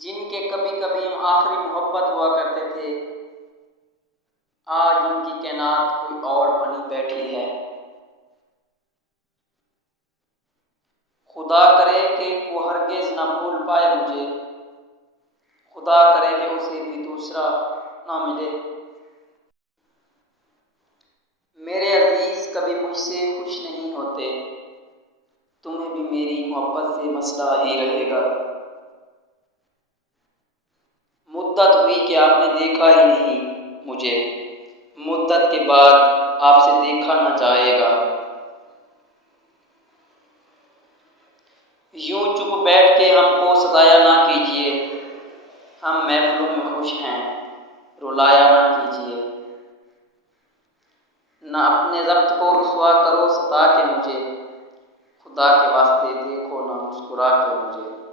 जिनके कभी कभी हम आखिरी मोहब्बत हुआ करते थे, आज उनकी कैनात कोई और बनी बैठी है। खुदा करे कि वो हरगिज़ ना भूल पाए मुझे, खुदा करे कि उसे भी दूसरा ना मिले। मेरे अजीज़ कभी मुझसे खुश नहीं होते, तुम्हें भी मेरी मोहब्बत से मसला ही रहेगा। मुद्दत हुई कि आपने देखा ही नहीं मुझे, मुद्दत के बाद आपसे देखा न जाएगा। यूं चुप बैठ के हमको सताया ना कीजिए, हम महफिलों में खुश हैं, रुलाया ना कीजिए। न अपने ज़ब्त को रुसवा करो सता के मुझे, खुदा के वास्ते देखो ना मुस्कुरा के मुझे।